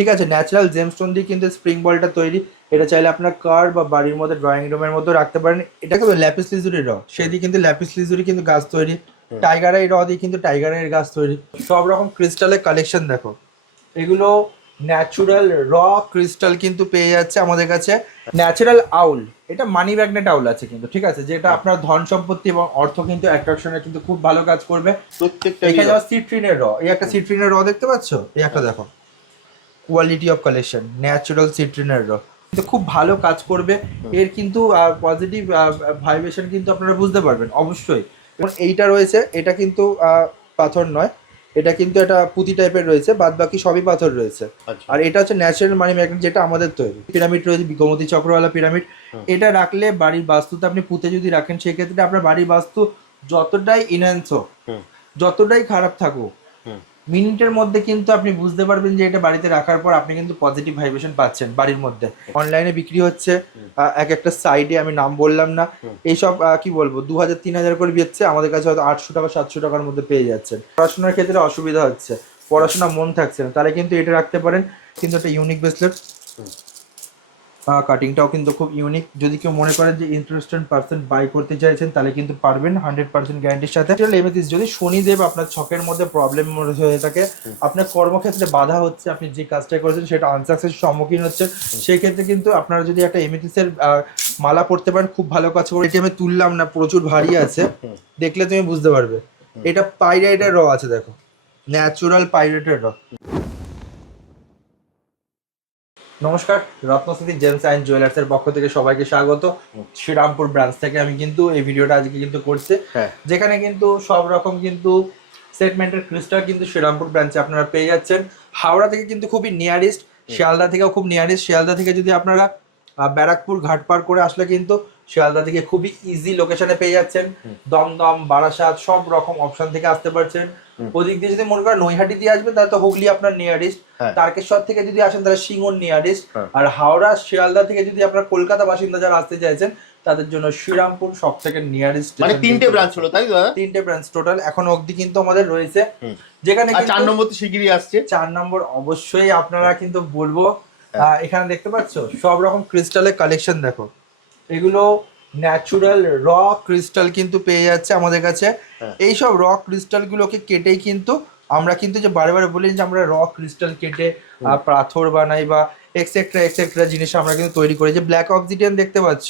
ঠিক আছে। Natural gemstone দিয়ে কিন্তু স্প্রিং বলটা তৈরি। এটা চাইলে আপনার কার বা বাড়ির মধ্যে ড্রয়িং রুমের মধ্যে রাখতে পারেন। এটাকে ল্যাপিস লিজুরি র, সেদিকে কিন্তু ল্যাপিস লিজুরি কিন্তু গাছ তৈরি। টাইগার আই র দিয়ে কিন্তু টাইগার আই গাছ তৈরি। সব রকম ক্রিস্টালের কালেকশন দেখো, এগুলো ন্যাচুরাল র ক্রিস্টাল কিন্তু পেয়ে যাচ্ছে আমাদের কাছে। ন্যাচারাল আউল, এটা মানি ম্যাগনেট আউল আছে কিন্তু, ঠিক আছে, যেটা আপনার ধন সম্পত্তি এবং অর্থ কিন্তু অ্যাট্রাকশনে কিন্তু খুব ভালো কাজ করবে। প্রত্যেকটা এখানে যেমন সিট্রিনের র, এই একটা সিট্রিনের র দেখতে পাচ্ছ, এই একটা দেখো, কোয়ালিটি অফ কালেকশন ন্যাচারাল সিট্রিনের র কিন্তু খুব ভালো কাজ করবে। এর কিন্তু পজিটিভ ভাইব্রেশন কিন্তু আপনারা বুঝতে পারবেন অবশ্যই। এবং এইটা রয়েছে, এটা কিন্তু পাথর নয়, এটা কিন্তু একটা পুঁতি টাইপের রয়েছে, বাদ বাকি সবই পাথর রয়েছে। আর এটা হচ্ছে ন্যাচারাল মানি ম্যাগনেট, যেটা আমাদের তৈরি। পিরামিড রয়েছে, গোমতী চক্রওয়ালা পিরামিড। এটা রাখলে বাড়ির বাস্তুতে আপনি পুঁতে যদি রাখেন, সেক্ষেত্রে আপনার বাড়ির বাস্তু যতটাই ইনহ্যান্স হোক, যতটাই খারাপ থাকুক, মিনিটের মধ্যে কিন্তু আপনি বুঝতে পারবেন যে এটা বাড়িতে রাখার পর আপনি কিন্তু পজিটিভ ভাইব্রেশন পাচ্ছেন বাড়ির মধ্যে। অনলাইনে বিক্রি হচ্ছে এক একটা সাইডে, আমি নাম বললাম না, এইসব কি বলবো 2000 3000 করে বেচছে, আমাদের কাছে হয়তো 800 টাকা 700 টাকার মধ্যে পেয়ে যাচ্ছেন। পড়াশোনার ক্ষেত্রে অসুবিধা হচ্ছে, পড়াশোনা মন থাকছে না, তাহলে কিন্তু এটা রাখতে পারেন। কিন্তু একটা ইউনিক ব্রেসলেট, কাটিংটাও কিন্তু খুব ইউনিক। যদি কেউ মনে করেন যে ইন্টারেস্টেড পার্সন বাই করতে চাইছেন, তাহলে কিন্তু পারবেন 100% গ্যারান্টির সাথে। এমেথিস্ট, যদি শনিদেব আপনার ছকের মধ্যে প্রবলেম হয়ে থাকে, আপনার কর্মক্ষেত্রে বাধা হচ্ছে, আপনি যে কাজটা করেছেন সেটা আনসাকসেস সম্মুখীন হচ্ছেন, সেই ক্ষেত্রে কিন্তু আপনারা যদি একটা এমেথিসের মালা পড়তে পারেন, খুব ভালো কাজ করবে। এটি আমি তুললাম না, প্রচুর ভারী আছে, দেখলে তুমি বুঝতে পারবে। এটা পাইরাইটের র আছে, দেখো, ন্যাচুরাল পাইরাইটের র। নমস্কার, রত্নস্থিতি জেমস অ্যান্ড জুয়েলার্সের পক্ষ থেকে সবাইকে স্বাগত। শ্রীরামপুর ব্রাঞ্চ থেকে আমি কিন্তু এই ভিডিওটা আজকে কিন্তু করছি, যেখানে কিন্তু সব রকম কিন্তু সেগমেন্টের ক্রিস্টাল কিন্তু শ্রীরামপুর ব্রাঞ্চে আপনারা পেয়ে যাচ্ছেন। হাওড়া থেকে কিন্তু খুবই নিয়ারেস্ট, শিয়ালদা থেকেও খুব নিয়ারেস্ট। শিয়ালদা থেকে যদি আপনারা ব্যারাকপুর ঘাট পার করে আসলে কিন্তু শিয়ালদা থেকে খুবই ইজি লোকেশনে পেয়ে যাচ্ছেন। দমদম, বারাসাত সব রকম অপশন থেকে আসতে পারছেন। ওদিক দিয়ে যদি মনে করেন নৈহাটি দিয়ে আসবেন, তাহলে তো হুগলি আপনার নিয়ারেস্ট। তারকেশ্বর থেকে যদি আসেন, তাহলে সিঙ্গুর নিয়ারেস্ট। আর হাওড়া শিয়ালদা থেকে যদি আপনার কলকাতা বাসিন্দা যারা আসতে চাইছেন, তাদের জন্য শ্রীরামপুর সব থেকে নিয়ারেস্ট। মানে 3টে ব্রাঞ্চ হলো, তাই তো? 3টে ব্রাঞ্চ টোটাল এখন অবধি কিন্তু আমাদের রয়েছে, যেখানে 4 নম্বর তো শিগগিরই আসছে। 4 নম্বর অবশ্যই আপনারা কিন্তু বলবো। এখানে দেখতে পাচ্ছ সব রকম ক্রিস্টালের কালেকশন দেখো, এগুলো ন্যাচুরাল র ক্রিস্টাল কিন্তু পেয়ে যাচ্ছে আমাদের কাছে। এই সব র ক্রিস্টাল গুলোকে কেটেই কিন্তু আমরা কিন্তু, যে বারে বারে বলি যে আমরা র ক্রিস্টাল কেটে পাথর বানাই বা এক্সেট্রা এক্সেট্রা জিনিস আমরা কিন্তু তৈরি করি। যে ব্ল্যাক অবসিডিয়ান দেখতে পাচ্ছ,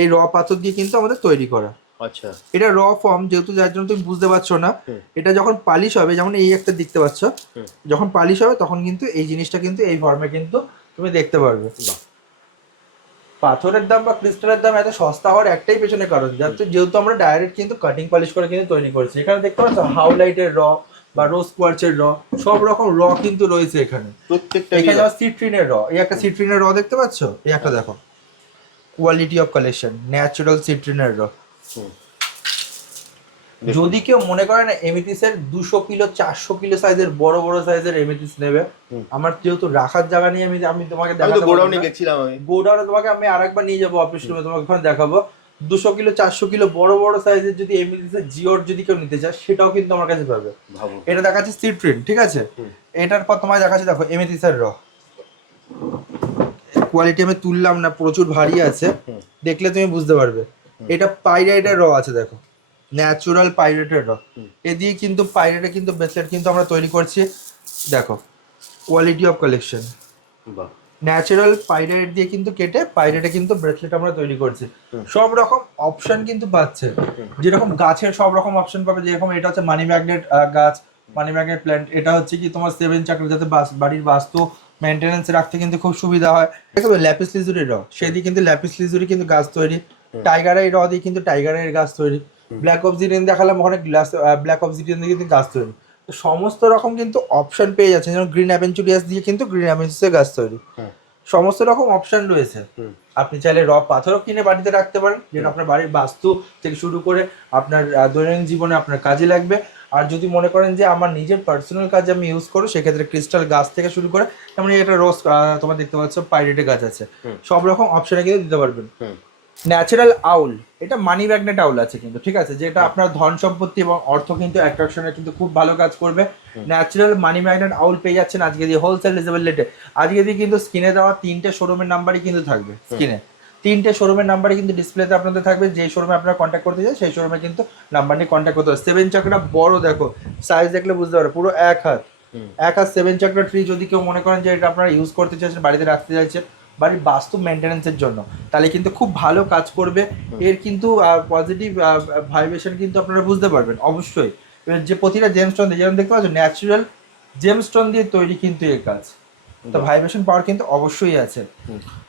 এই র পাথর দিয়ে কিন্তু আমাদের তৈরি করা। আচ্ছা, এটা র ফর্ম, যেহেতু যার জন্য তুমি বুঝতে পারছো না। এটা যখন পালিশ হবে, যেমন এই একটা দেখতে পাচ্ছ, যখন পালিশ হবে তখন কিন্তু এই জিনিসটা কিন্তু এই ফর্মে কিন্তু তুমি দেখতে পারবে। পাথরের দাম বা ক্রিস্টালের দাম এত সস্তা হওয়ার একটাই পেছনে কারণ, যাতে যেহেতু আমরা ডাইরেক্ট কিন্তু কাটিং পলিশ করে কিন্তু তৈরি করেছি। এখানে দেখতে পাচ্ছ হাউলাইটের র বা রোজ কোয়ার্চের র, সব রকম র কিন্তু রয়েছে এখানে। প্রত্যেকটা এখানে যেমন সিট্রিনের র, এই একটা সিট্রিনের র দেখতে পাচ্ছ, এই একটা দেখো, কোয়ালিটি অফ কালেকশন ন্যাচারাল সিট্রিনের র। যদি কেউ মনে করেন এমিথিসের 200 কিলো 400 কিলো সাইজের বড় বড় সাইজের এমিথিস নেবে, আমার যেহেতু রাখার জায়গা নেই, আমি তোমাকে দেখাবো। গোডাউনে গেছিলাম, আমি গোডাউনে তোমাকে আমি আরেকবার নিয়ে যাবো অফিস রুমে, তোমাকে ওখানে দেখাবো। 200 কিলো 400 কিলো বড় বড় সাইজের যদি এমিথিসের জিওর যদি কেউ নিতে চায়, সেটাও কিন্তু আমার কাছে পাবে। এটা দেখাচ্ছে সিট্রিন, ঠিক আছে। এটার পর তোমায় দেখাচ্ছে, দেখো এমিথিসের র কোয়ালিটি আমি তুললাম না, প্রচুর ভারী আছে, দেখলে তুমি বুঝতে পারবে। এটা পাইরাইটের র আছে, দেখো, ন্যাচুরাল পাইরেটের র। এ দিয়ে কিন্তু পাইরেটে কিন্তু ব্রেসলেট কিন্তু আমরা তৈরি করছি, দেখো, quality of collection. Natural pirate দিয়ে কিন্তু কেটে পাইরেটে কিন্তু ব্রেসলেট আমরা তৈরি করছি। সব রকম অপশন কিন্তু পাচ্ছে, যেরকম গাছের সব রকম অপশন পাবে। যেরকম এটা হচ্ছে মানি ম্যাগনেট গাছ, মানি ম্যাগনেট প্ল্যান্ট। এটা হচ্ছে কি তোমার 7 চাকরি, যাতে বাড়ির বাস্তু মেনটেন্যান্স রাখতে কিন্তু খুব সুবিধা হয়। দেখো ল্যাপিস লিজুরি র, সেদিকে কিন্তু ল্যাপিস লিজুরি কিন্তু গাছ তৈরি। টাইগার আই র দিয়ে কিন্তু টাইগার আই গাছ তৈরি। ব্ল্যাক অবসিডিয়ান দেখালাম, ওখানে ব্ল্যাক অবসিডিয়ান দিয়ে কিন্তু গাছ তৈরি। তো সমস্ত রকম কিন্তু অপশন পেয়ে যাচ্ছে। যেমন গ্রিন অ্যাভেঞ্চুরিয়াস দিয়ে কিন্তু গ্রিন অ্যাভেঞ্চুরিয়াস গাছ তৈরি। সমস্ত রকম অপশন রয়েছে। আপনি চাইলে র পাথরও কিনে বাড়িতে রাখতে পারেন, যেটা আপনার বাড়ির বাস্তু থেকে শুরু করে আপনার দৈনন্দিন জীবনে আপনার কাজে লাগবে। আর যদি মনে করেন যে আমার নিজের পার্সোনাল কাজে আমি ইউজ করবো, সেক্ষেত্রে ক্রিস্টাল গাছ থেকে শুরু করে, যেমন এটা রোজ তোমার দেখতে পাচ্ছ পাইরেটে গাছ আছে, সব রকম অপশনে কিন্তু দিতে পারবেন। ন্যাচারাল আউল, এটা মানি ম্যাগনেট আউল আছে কিন্তু, ঠিক আছে, যেটা আপনার ধন সম্পত্তি এবং অর্থ কিন্তু অ্যাট্রাকশনে কিন্তু খুব ভালো কাজ করবে। ন্যাচারাল মানি ম্যাগনেট আউল পেয়ে যাচ্ছেন আজকে দিয়ে হোলসেল রিজনেবল রেটে। আজকে দিয়ে কিন্তু স্ক্রিনে দেওয়া 3টে শোরুমের নাম্বারই কিন্তু থাকবে স্ক্রিনে, 3টে শোরুমের নাম্বারই কিন্তু ডিসপ্লেতে আপনাদের থাকবে। যে শোরুমে আপনারা কন্ট্যাক্ট করতে চান সেই শোরুমে কিন্তু নাম্বার নিয়ে কন্ট্যাক্ট করতে হবে। 7 চাকরা বড় দেখো, সাইজ দেখলে বুঝতে পারো পুরো এক হাত 7 চাকরা ট্রি। যদি কেউ মনে করেন যে এটা আপনারা ইউজ করতে চাইছেন, বাড়িতে রাখতে চাইছেন বাড়ির বাস্তু মেনটেন্যান্সের জন্য, তাহলে কিন্তু খুব ভালো কাজ করবে। এর কিন্তু পজিটিভ ভাইব্রেশন কিন্তু আপনারা বুঝতে পারবেন অবশ্যই। এবার যে প্রতিটা জেমস্টোন দিয়ে, যেমন দেখতে পাচ্ছ ন্যাচারাল জেমস্টোন দিয়ে তৈরি কিন্তু এর কাজ, তো ভাইব্রেশন পাওয়ার কিন্তু অবশ্যই আছে।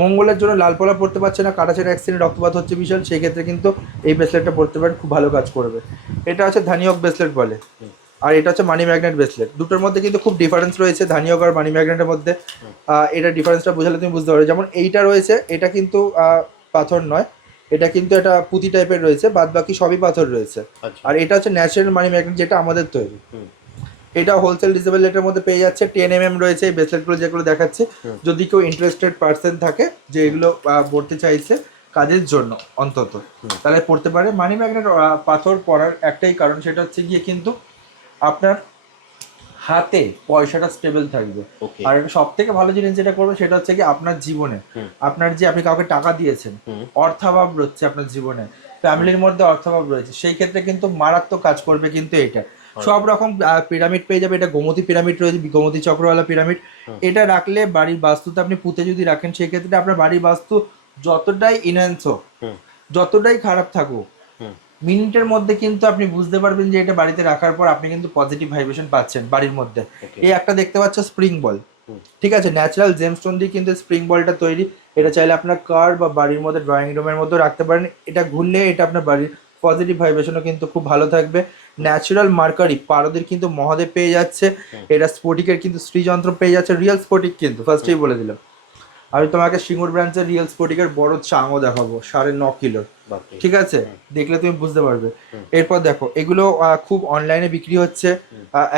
মঙ্গলের জন্য লাল পলা পড়তে পারছে না, কাটাছেড়া অ্যাক্সিডেন্ট, রক্তপাত হচ্ছে বিশাল, সেই ক্ষেত্রে কিন্তু এই ব্রেসলেটটা পড়তে পারেন, খুব ভালো কাজ করবে। এটা হচ্ছে ধানিয়ক ব্রেসলেট বলে, আর এটা হচ্ছে মানি ম্যাগনেট ব্রেসলেট। দুটোর মধ্যে কিন্তু খুব ডিফারেন্স রয়েছে ধানিয়ক আর মানি ম্যাগনেটের মধ্যে। এটা ডিফারেন্সটা বোঝালে তুমি বুঝতে পারবে। যেমন এইটা রয়েছে, এটা কিন্তু পাথর নয়, এটা কিন্তু এটা পুঁতি টাইপের রয়েছে, বাদ বাকি সবই পাথর রয়েছে। আর এটা হচ্ছে ন্যাচারাল মানি ম্যাগনেট, যেটা আমাদের তৈরি। এটা হোলসেল রিজনেবল রেটের মধ্যে পেয়ে যাচ্ছে। 10 mm রয়েছে এই ব্রেসলেটগুলো যেগুলো দেখাচ্ছে। যদি কেউ ইন্টারেস্টেড পার্সন থাকে যে এগুলো পড়তে চাইছে কাজের জন্য অন্তত, তাহলে পড়তে পারে। মানি ম্যাগনেট পাথর পড়ার একটাই কারণ, সেটা হচ্ছে গিয়ে কিন্তু আপনার হাতে পয়সাটা স্টেবল থাকবে। আর সব থেকে ভালো জিনিস যেটা করবে সেটা হচ্ছে কি আপনার জীবনে, আপনার যে আপনি কাউকে টাকা দিয়েছেন, অর্থাভাব রয়েছে আপনার জীবনে, ফ্যামিলির মধ্যে অর্থাভাব রয়েছে, সেই ক্ষেত্রে কিন্তু মারাত্মক কাজ করবে কিন্তু এটা। সব রকম পিরামিড পেয়ে যাবে। এটা গোমতী পিরামিড রয়েছে, গোমতী চক্রওয়ালা পিরামিড। এটা রাখলে বাড়ির বাস্তুতে আপনি পুঁতে যদি রাখেন, সেই ক্ষেত্রে আপনার বাড়ির বাস্তু যতটাই ইনহ্যান্স হোক, যতটাই খারাপ থাকুক, মিনিটের মধ্যে কিন্তু আপনি বুঝতে পারবেন যে এটা বাড়িতে রাখার পর আপনি কিন্তু পজিটিভ ভাইব্রেশন পাচ্ছেন বাড়ির মধ্যে। এই একটা দেখতে পাচ্ছ স্প্রিং বল, ঠিক আছে, ন্যাচারাল জেমস্টোন দিয়ে কিন্তু স্প্রিং বলটা তৈরি। এটা চাইলে আপনার কার বা বাড়ির মধ্যে ড্রয়িং রুমের মধ্যে রাখতে পারেন। এটা ঘুরলে এটা আপনার বাড়ির পজিটিভ ভাইব্রেশনও কিন্তু খুব ভালো থাকবে। ন্যাচারাল মার্কারি পারদের কিন্তু মহাদেব পেয়ে যাচ্ছে। এটা স্ফটিকের কিন্তু শ্রীযন্ত্র পেয়ে যাচ্ছে, রিয়েল স্ফটিক কিন্তু, ফার্স্টেই বলে দিলাম। আমি তোমাকে সিঙ্গুর ব্রাঞ্চের রিয়েল স্ফটিকের বড় চাঙও দেখাবো 9.5 কিলোর, ঠিক আছে, দেখলে তুমি বুঝতে পারবে। এরপর দেখো এগুলো খুব অনলাইনে বিক্রি হচ্ছে,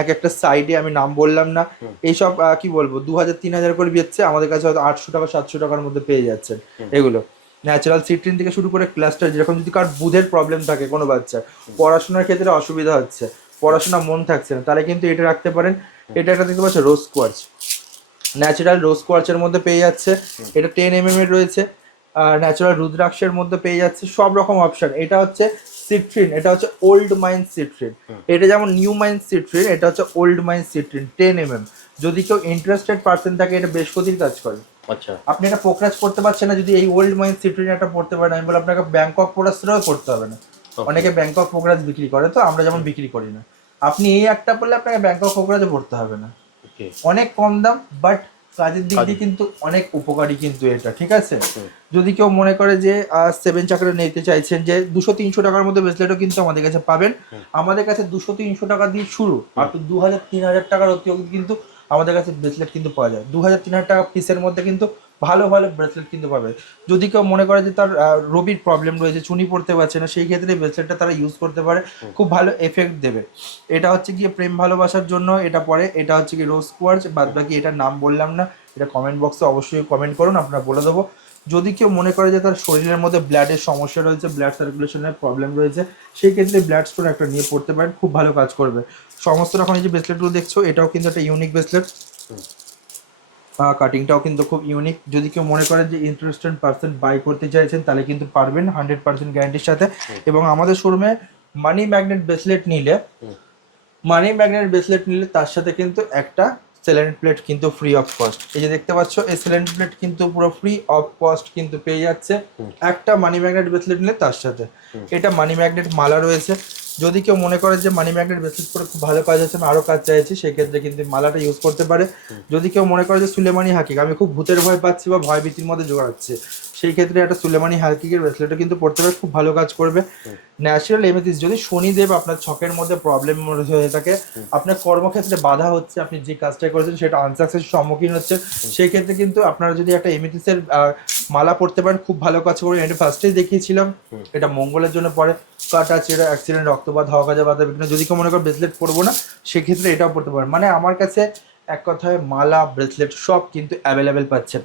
এক একটা সাইডে, আমি নাম বললাম না। এইসব কি বলবো 2000-3000 করে বেচছে, আমাদের কাছে হয়তো 800 টাকা 700 টাকার মধ্যে পেয়ে যাচ্ছেন এগুলো। ন্যাচারাল সিট্রিন থেকে শুরু করে ক্লাস্টার, যেরকম যদি কার বুধের প্রবলেম থাকে কোনো বাচ্চার, পড়াশোনার ক্ষেত্রে অসুবিধা হচ্ছে, পড়াশোনা মন থাকছে না, তাহলে কিন্তু এটা রাখতে পারেন। এটা একটা দেখতে পাচ্ছ রোজ কোয়ার্চ, ন্যাচারাল রোজ কোয়ার্চের মধ্যে পেয়ে যাচ্ছে। এটা 10 mm এর রয়েছে। ন্যাচারাল রুদ্রাক্ষের মধ্যে পেয়ে যাচ্ছে, সব রকম অপশন। এটা হচ্ছে সিট্রিন, এটা হচ্ছে ওল্ড মাইন সিট্রিন। এটা যেমন নিউ মাইন সিট্রিন, এটা হচ্ছে ওল্ড মাইন সিট্রিন 10 mm। যদি কেউ ইন্টারেস্টেড পার্সন থাকে, এটা বৃহস্পতির কাজ করে। আচ্ছা, আপনি এটা পোকরাজ করতে পারছেন না, যদি এই ওল্ড মাইন সিট্রিন একটা পড়তে পারেন, আমি বলে আপনাকে ব্যাংকক পোকরাজটাও করতে হবে না। অনেকে ব্যাংকক পোকরাজ বিক্রি করে, তো আমরা যেমন বিক্রি করি না। আপনি এই একটা পড়লে আপনাকে ব্যাংকক পোকরাজও পড়তে হবে না। অনেক কম দাম, বাট কাজের দিক দিয়ে কিন্তু অনেক উপকারী কিন্তু এটা, ঠিক আছে। যদি কেউ মনে করে যে 7 চাকরা নিতে চাইছেন, যে 200-300 টাকার মধ্যে ব্রেসলেটও কিন্তু আমাদের কাছে পাবেন। আমাদের কাছে 200-300 টাকা দিয়ে শুরু, আর তো 2000-3000 টাকার অতি কিন্তু আমাদের কাছে ব্রেসলেট কিন্তু পাওয়া যায়। 2000-3000 টাকা পিসের মধ্যে কিন্তু ভালো ভালো ব্রেসলেট কিন্তু পাবে। যদি কেউ মনে করে যে তার রবির প্রবলেম রয়েছে, চুনি পড়তে পারছে না, সেই ক্ষেত্রে ব্রেসলেটটা তারা ইউজ করতে পারে, খুব ভালো এফেক্ট দেবে। এটা হচ্ছে গিয়ে প্রেম ভালোবাসার জন্য এটা পড়ে। এটা হচ্ছে কি রোজ কোয়ার্চ, বাদ বাকি এটার নাম বললাম না, এটা কমেন্ট বক্সে অবশ্যই কমেন্ট করুন, আপনারা বলে দেবো। যদি কেউ মনে করে যে তার শরীরের মধ্যে ব্লাডের সমস্যা রয়েছে, ব্লাড সার্কুলেশনের প্রবলেম রয়েছে, সেই ক্ষেত্রে ব্লাড স্টোন একটা নিয়ে পড়তে পারেন, খুব ভালো কাজ করবে। সমস্ত রকম এই যে ব্রেসলেটগুলো দেখছো, এটাও কিন্তু একটা ইউনিক ব্রেসলেট। কাটিংটাও কিন্তু খুব ইউনিক। যদি কেউ মনে করেন যে ইন্টারেস্টেড পার্সন বাই করতে চাইছেন, তাহলে কিন্তু পারবেন 100% গ্যারান্টির সাথে। এবং আমাদের শোরুমে মানি ম্যাগনেট ব্রেসলেট নিলে, তার সাথে কিন্তু একটা সেলেন্ট প্লেট কিন্তু ফ্রি অফ কস্ট। এই যে দেখতে পাচ্ছ, এই সেলেন্ট প্লেট কিন্তু পুরো ফ্রি অফ কস্ট কিন্তু পেয়ে যাচ্ছে একটা মানি ম্যাগনেট ব্রেসলেট নিলে তার সাথে। এটা মানি ম্যাগনেট মালা রয়েছে। যদি কেউ মনে করে যে মানি ম্যাগনেট ব্রেসলেট করে খুব ভালো কাজ আছে, আমি আরও কাজ চাইছি, সেই ক্ষেত্রে কিন্তু মালাটা ইউজ করতে পারে। যদি কেউ মনে করে যে সুলেমানি হাকিক, আমি খুব ভূতের ভয় পাচ্ছি বা ভয় ভীতির মধ্যে জোগাচ্ছি, সেই ক্ষেত্রে একটা সুলেমানি হাকিকের ব্রেসলেটও কিন্তু পড়তে পারে, খুব ভালো কাজ করবে। ন্যাচারাল এমেথিস্ট, যদি শনিদেব আপনার ছকের মধ্যে প্রবলেম হয়ে থাকে, আপনার কর্মক্ষেত্রে বাধা হচ্ছে, আপনি যে কাজটা করেছেন সেটা আনসাকসেস সম্মুখীন হচ্ছে, সেই ক্ষেত্রে কিন্তু আপনারা যদি একটা এমেথিসের মালা পড়তে পারেন, খুব ভালো কাজ করবে। এটা ফার্স্টেই দেখিয়েছিলাম, এটা মঙ্গলের জন্য পড়ে। কাটা ছেঁড়া অ্যাক্সিডেন্ট, রক্তপাত, হাওয়া কাজে বাধা বিঘ্ন, যদি কেউ মনে করে ব্রেসলেট পরবো না, সেক্ষেত্রে এটাও পড়তে পারেন। মানে আমার কাছে এক কথায় মালা ব্রেসলেট সব কিন্তু অ্যাভেলেবেল পাচ্ছেন।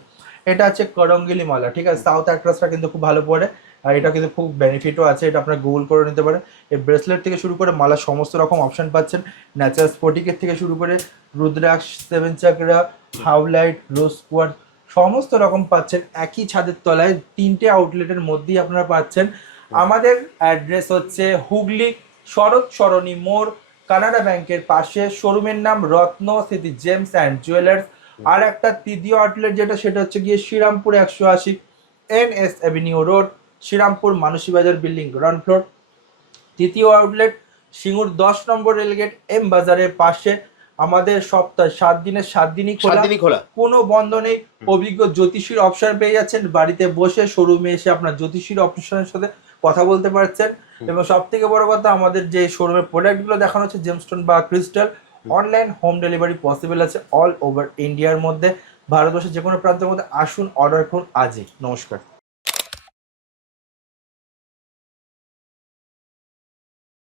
এটা হচ্ছে করঙ্গিলি মালা, ঠিক আছে, সাউথ অ্যাক্ট্রেসটা কিন্তু খুব ভালো পড়ে। আর এটা কিন্তু খুব বেনিফিটও আছে, এটা আপনারা গুগল করে নিতে পারেন। এই ব্রেসলেট থেকে শুরু করে মালা সমস্ত রকম অপশন পাচ্ছেন, ন্যাচারাল স্ফটিকের থেকে শুরু করে রুদ্রাক্ষ, সেভেন চাকরা, হাউলাইট, রোজ কোয়ার্টজ সমস্ত রকম পাচ্ছেন একই ছাদের তলায়, 3টে আউটলেটের মধ্যেই আপনারা পাচ্ছেন। আমাদের অ্যাড্রেস হচ্ছে হুগলি শরৎ সরণি মোড়, কানাডা ব্যাংকের পাশে। শোরুমের নাম রত্ন স্মৃতি জেমস অ্যান্ড জুয়েলার্স। আর একটা তৃতীয় আউটলেট যেটা, সেটা হচ্ছে গিয়ে Serampore 180 NS avenue road, Serampore Manasi Bazar building ground floor. তৃতীয় আউটলেট সিঙ্গুর 10 নম্বর রেলগেট এম বাজারের পাশে। আমাদের সপ্তাহে 7 দিনের 7 দিনই 7 খোলা, দিনই খোলা। কোনো বন্ধ নেই। অভিজ্ঞ জ্যোতিষীর অপশন পেয়ে যাচ্ছেন, বাড়িতে বসে শোরুমে এসে আপনার জ্যোতিষীর অপশনের সাথে কথা বলতে পারছেন। এবং সব থেকে বড় কথা, আমাদের যে শোরুমের প্রোডাক্টগুলো দেখানো হচ্ছে জেমস্টোন বা crystal, online home delivery possible আছে অল ওভার ইন্ডিয়ার মধ্যে। ভারতবর্ষের যে কোনো প্রান্তের মধ্যে আসুন, অর্ডার করুন আজই। নমস্কার।